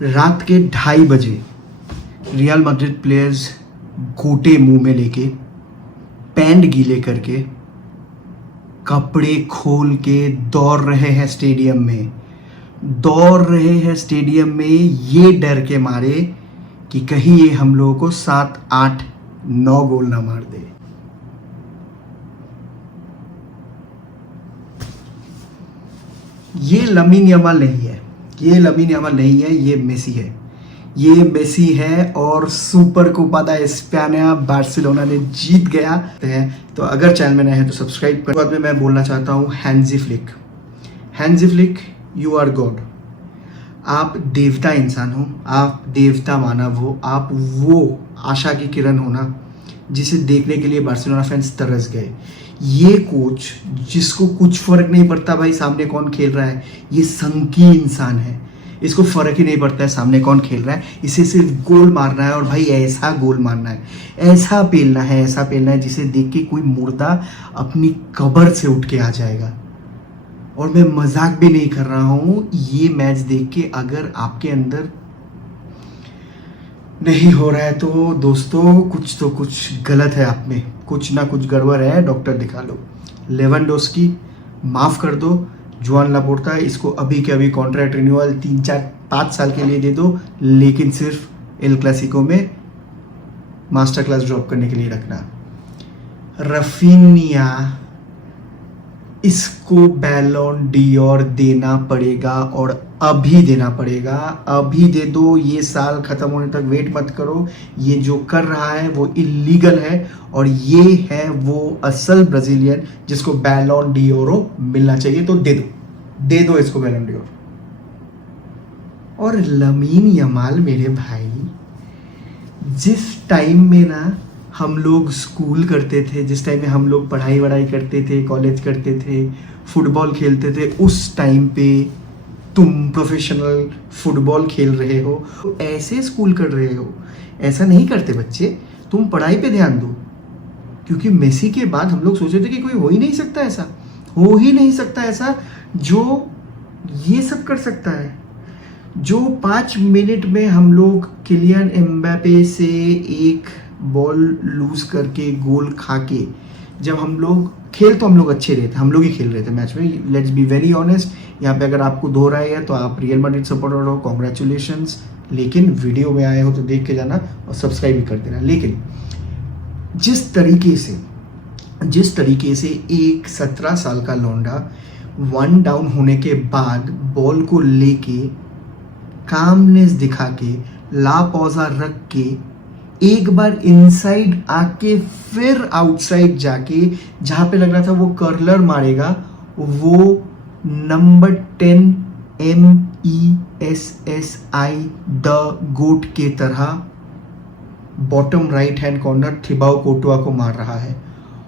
रात के 2:30 real Madrid players घूंटे मुंह में लेके, पैंट गीले करके, कपड़े खोल के दौड़ रहे हैं स्टेडियम में, ये डर के मारे कि कहीं ये हम लोगों को 7, 8, 9 गोल ना मार दे। ये लमीन यमाल नहीं है, ये मेसी है और सुपर कोपा दा एस्पानिया बार्सिलोना ने जीत गया है। तो अगर चैनल में नए हैं तो सब्सक्राइब कर। बाद में मैं बोलना चाहता हूँ हैंजी फ्लिक, यू आर गॉड। आप देवता इंसान हो, आप देवता मानव हो, आप वो आशा की किरण हो ना जिसे देखने के लिए बार्सिलोना फैंस तरस गए। ये कोच जिसको कुछ फर्क नहीं पड़ता भाई सामने कौन खेल रहा है, ये संकीर्ण इंसान है, इसको फर्क ही नहीं पड़ता है सामने कौन खेल रहा है, इसे सिर्फ गोल मारना है। और भाई ऐसा गोल मारना है, ऐसा पेलना है जिसे देख के कोई मुर्दा अपनी कब्र से उठ के आ जाएगा। और मैं मजाक भी नहीं कर रहा हूँ, ये मैच देख के अगर आपके अंदर नहीं हो रहा है तो दोस्तों कुछ गलत है आप में, कुछ ना कुछ गड़बड़ है, डॉक्टर दिखा लो। लेवेंडोस्की माफ़ कर दो, जुआन लापोर्ता इसको अभी के अभी कॉन्ट्रैक्ट रिन्यूअल 3, 4, 5 साल के लिए दे दो, लेकिन सिर्फ एल क्लासिको में मास्टर क्लास ड्रॉप करने के लिए रखना। रफीनिया, इसको बैलोन डी'ओर देना पड़ेगा और अभी देना पड़ेगा, अभी दे दो। ये साल खत्म होने तक वेट मत करो, ये जो कर रहा है वो इलीगल है और ये है वो असल ब्राजीलियन जिसको बैलोन डी'ओरो मिलना चाहिए। तो दे दो इसको बैलोन डी'ओर। और लमीन यमाल मेरे भाई, जिस टाइम में ना हम लोग स्कूल करते थे, जिस टाइम में हम लोग पढ़ाई करते थे, कॉलेज करते थे, फुटबॉल खेलते थे, उस टाइम पे तुम प्रोफेशनल फुटबॉल खेल रहे हो, तो ऐसे स्कूल कर रहे हो। ऐसा नहीं करते बच्चे, तुम पढ़ाई पे ध्यान दो। क्योंकि मेसी के बाद हम लोग सोचे थे कि कोई हो ही नहीं सकता ऐसा जो ये सब कर सकता है। जो 5 मिनट में हम लोग किलियन एम्बापे से एक बॉल लूज करके गोल खा के, जब हम लोग हम लोग अच्छे रहे थे, हम लोग ही खेल रहे थे मैच में, लेट्स बी वेरी ऑनेस्ट। यहाँ पे अगर आपको दो राय है तो आप रियल मैड्रिड सपोर्टर हो, कॉन्ग्रेचुलेशंस, लेकिन वीडियो में आए हो तो देख के जाना और सब्सक्राइब भी कर देना। लेकिन जिस तरीके से एक 17 साल का लौंडा 1 डाउन होने के बाद बॉल को लेके कामनेस दिखा के, ला पौजा रख के, एक बार इनसाइड आके फिर आउटसाइड जाके, जहां पे लग रहा था वो कर्लर मारेगा, वो नंबर 10 MESSI द गोट के तरह bottom right hand corner Thibaut Courtois को मार रहा है।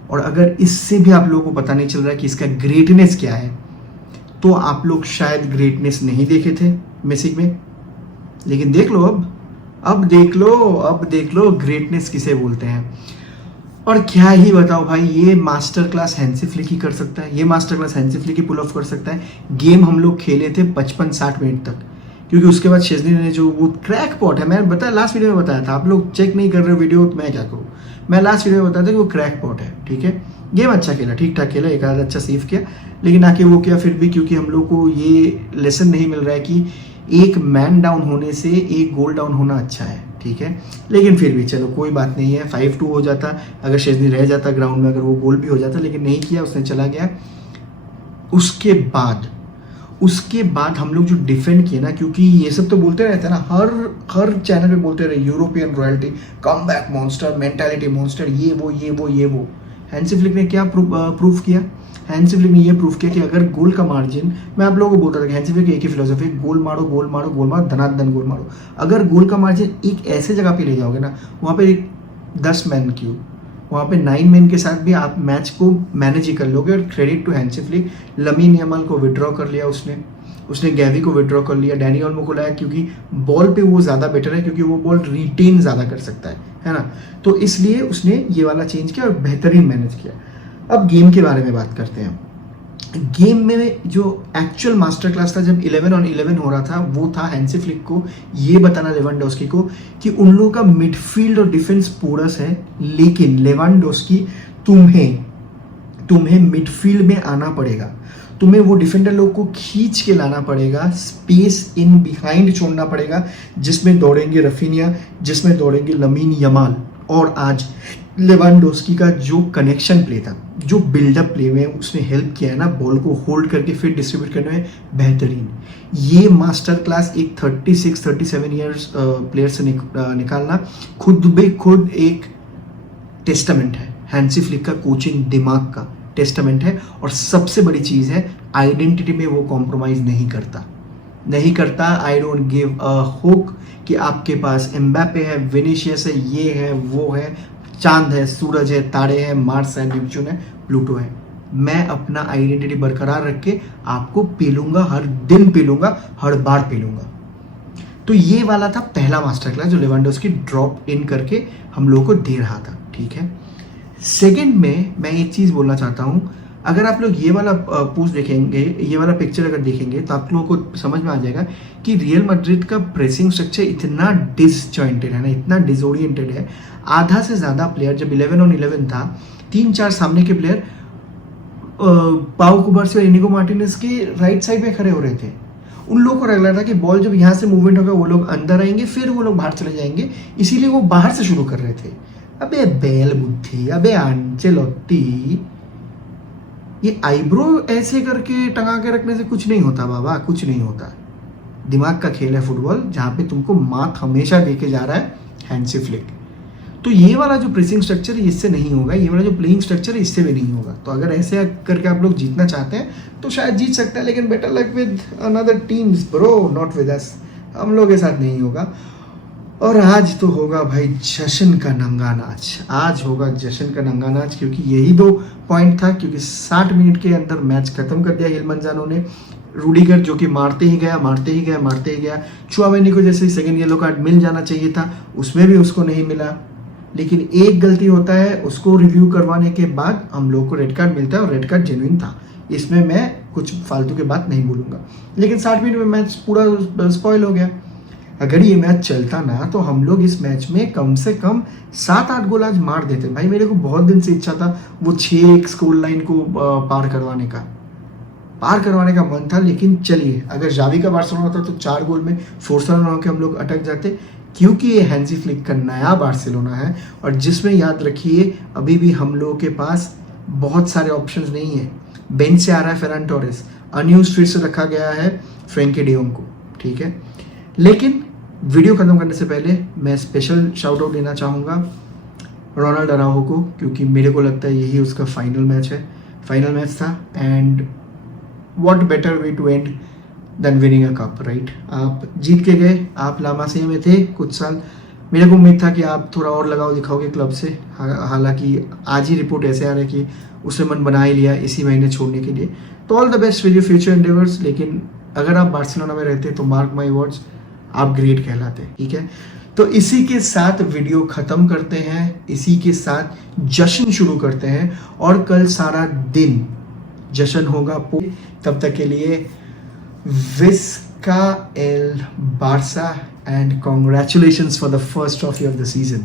और अगर इससे भी आप लोगों को पता नहीं चल रहा है कि इसका ग्रेटनेस क्या है, तो आप लोग शायद ग्रेटनेस नहीं देखे थे मेसी में। लेकिन देख लो, अब देख लो ग्रेटनेस किसे बोलते हैं। और क्या ही बताओ भाई, ये मास्टर क्लास हैंसी फ्लिक ही कर सकता है, ये मास्टर क्लास हैंसी फ्लिक ही पुल ऑफ कर सकता है। गेम हम लोग खेले थे 55-60 मिनट तक, क्योंकि उसके बाद शेजनी ने जो वो क्रैक पॉट है, मैंने बताया लास्ट वीडियो में बताया था, आप लोग चेक नहीं कर रहे हो वीडियो तो मैं क्या करूँ। मैं लास्ट वीडियो में बताया था कि वो क्रैक पॉट है, ठीक है। गेम अच्छा खेला, ठीक ठाक खेला, एक आध अच्छा सेव किया, लेकिन आके वो किया फिर भी, क्योंकि हम लोग को ये लेसन नहीं मिल रहा है कि एक मैन डाउन होने से एक गोल डाउन होना अच्छा है, ठीक है। लेकिन फिर भी चलो कोई बात नहीं है, 5-2 हो जाता अगर शेजनी रह जाता ग्राउंड में, अगर वो गोल भी हो जाता, लेकिन नहीं किया, उसने चला गया। उसके बाद हम लोग जो डिफेंड किए ना, क्योंकि ये सब तो बोलते रहते हैं ना, हर चैनल पे बोलते रहे, European royalty, come back monster, mentality monster, ये वो। हैंसी फ्लिक ने क्या प्रूफ किया? हैंसी फ्लिक ने ये प्रूफ किया कि अगर गोल का मार्जिन, मैं आप लोगों को बोलता था कि हैंसी फ्लिक की एक ही फिलोसफी, गोल मारो, धनाधन गोल मारो। अगर गोल का मार्जिन एक ऐसे जगह पे ले जाओगे ना, वहाँ पे 10 मैन क्यों, वहाँ पे 9 मैन के साथ भी आप मैच को मैनेज ही कर लोगे। और credit to Hansi Flick, Lamine Yamal को विड्रॉ कर लिया उसने गैवी को विड्रॉ कर लिया, डैनी ओल्मो को लाया, क्योंकि बॉल पे वो ज़्यादा बेटर है, क्योंकि वो बॉल रिटेन ज़्यादा कर सकता है ना। तो इसलिए उसने ये वाला चेंज किया और बेहतरीन मैनेज किया। अब गेम के बारे में बात करते हैं। गेम में जो एक्चुअल मास्टर क्लास था जब 11 on 11 हो रहा था, वो था हैंसी फ्लिक को ये बताना लेवेंडोस्की को कि उन लोगों का मिडफील्ड और डिफेंस पोरस है, लेकिन लेवेंडोस्की तुम्हें मिडफील्ड में आना पड़ेगा, तुम्हें वो डिफेंडर लोग को खींच के लाना पड़ेगा, स्पेस इन बिहाइंड छोड़ना पड़ेगा, जिसमें दौड़ेंगे रफीनिया, जिसमें दौड़ेंगे लमीन यमाल। और आज लेवांडोस्की का जो कनेक्शन प्ले था, जो बिल्डअप प्ले में उसने हेल्प किया है ना, बॉल को होल्ड करके फिर डिस्ट्रीब्यूट करने में बेहतरीन। ये मास्टर क्लास एक 36-37 ईयर्स प्लेयर से निकालना खुद एक टेस्टामेंट है, हैंसी फ्लिक का कोचिंग दिमाग का टेस्टामेंट है। और सबसे बड़ी चीज़ है, आइडेंटिटी में वो कॉम्प्रोमाइज़ नहीं करता। I don't give a hook कि आपके पास एम्बापे है, विनीशियस है, ये है, वो है, चांद है, सूरज है, तारे हैं, मार्स है, नेपच्यून है, प्लूटो है। मैं अपना आइडेंटिटी बरकरार रख के आपको पेलूंगा, हर दिन पेलूंगा, हर बार पेलूंगा। तो ये वाला था पहला मास्टर क्लास जो लेवेंडोस्की ड्रॉप इन करके हम लोगों को दे रहा था, ठीक है। सेकंड में मैं एक चीज़ बोलना चाहता हूँ, अगर आप लोग ये वाला पोस्ट देखेंगे, ये वाला पिक्चर अगर देखेंगे तो आप लोगों को समझ में आ जाएगा कि रियल मैड्रिड का प्रेसिंग स्ट्रक्चर इतना डिसजॉइंटेड है ना, इतना डिसोरिएंटेड है। आधा से ज़्यादा प्लेयर जब 11 on 11 था, 3-4 सामने के प्लेयर पाउ कुबार्सी और इनिगो मार्टिनेज के राइट साइड में खड़े हो रहे थे। उन लोगों को लग रहा था कि बॉल जब यहाँ से मूवमेंट होगा वो लोग अंदर आएंगे, फिर वो लोग बाहर चले जाएंगे, इसीलिए वो बाहर से शुरू कर रहे थे। अबे बेल बुद्धि, अबे आंचेलोट्टी, ये आईब्रो ऐसे करके टंगा के रखने से कुछ नहीं होता बाबा, कुछ नहीं होता। दिमाग का खेल है फुटबॉल, जहाँ पे तुमको मात हमेशा देके जा रहा है हैंसी फ्लिक। तो ये वाला जो प्रेसिंग स्ट्रक्चर है इससे नहीं होगा, ये वाला जो प्लेइंग स्ट्रक्चर है इससे भी नहीं होगा। तो अगर ऐसे करके आप लोग जीतना चाहते हैं तो शायद जीत सकते हैं, लेकिन better luck with another teams bro, not with us. हम लोग के साथ नहीं होगा। और आज तो होगा भाई जश्न का नंगा नाच, आज होगा जश्न का नंगा नाच, क्योंकि यही 2 पॉइंट था। क्योंकि 60 मिनट के अंदर मैच खत्म कर दिया हिलमंजानो ने। रूडिगर जो कि मारते ही गया। चुआमेनी को जैसे सेकंड येलो कार्ड मिल जाना चाहिए था, उसमें भी उसको नहीं मिला। लेकिन एक गलती होता है, उसको रिव्यू करवाने के बाद हम लोग को रेड कार्ड मिलता है, और रेड कार्ड जेन्युइन था। इसमें मैं कुछ फालतू की बात नहीं बोलूँगा। लेकिन 60 मिनट में मैच पूरा स्पॉइल हो गया। अगर ये मैच चलता ना तो हम लोग इस मैच में कम से कम 7-8 गोल आज मार देते। भाई मेरे को बहुत दिन से इच्छा था वो 6 स्कोर लाइन को पार करवाने का मन था। लेकिन चलिए, अगर जावी का बार्सिलोना होता तो 4 गोल में फोर्सर होकर हम लोग अटक जाते, क्योंकि ये हैंसी फ्लिक का नया बार्सिलोना है, और जिसमें याद रखिए अभी भी हम लोगों के पास बहुत सारे ऑप्शंस नहीं है। बेंच से आ रहा है फेरान टोरेस, अनयूज्ड फिर से रखा गया है फ्रैंकी डियोंग को, ठीक है। लेकिन वीडियो खत्म करने से पहले मैं स्पेशल शाउट आउट देना चाहूँगा रोनाल्ड अराउहो को, क्योंकि मेरे को लगता है यही उसका फाइनल मैच था। And what better way to end than winning a cup, right. आप जीत के गए, आप ला मासिया में थे कुछ साल, मेरे को उम्मीद था कि आप थोड़ा और लगाव दिखाओगे क्लब से। हालांकि आज ही रिपोर्ट ऐसे आ रहा है कि उसने मन बना ही लिया इसी महीने छोड़ने के लिए। तो all the best with your future endeavours. लेकिन अगर आप बार्सिलोना में रहते तो मार्क माई वर्ड्स, आप ग्रेट कहलाते, ठीक है। तो इसी के साथ वीडियो खत्म करते हैं, इसी के साथ जश्न शुरू करते हैं, और कल सारा दिन जश्न होगा। तब तक के लिए विस्का एल Barca and congratulations for the first trophy of the season.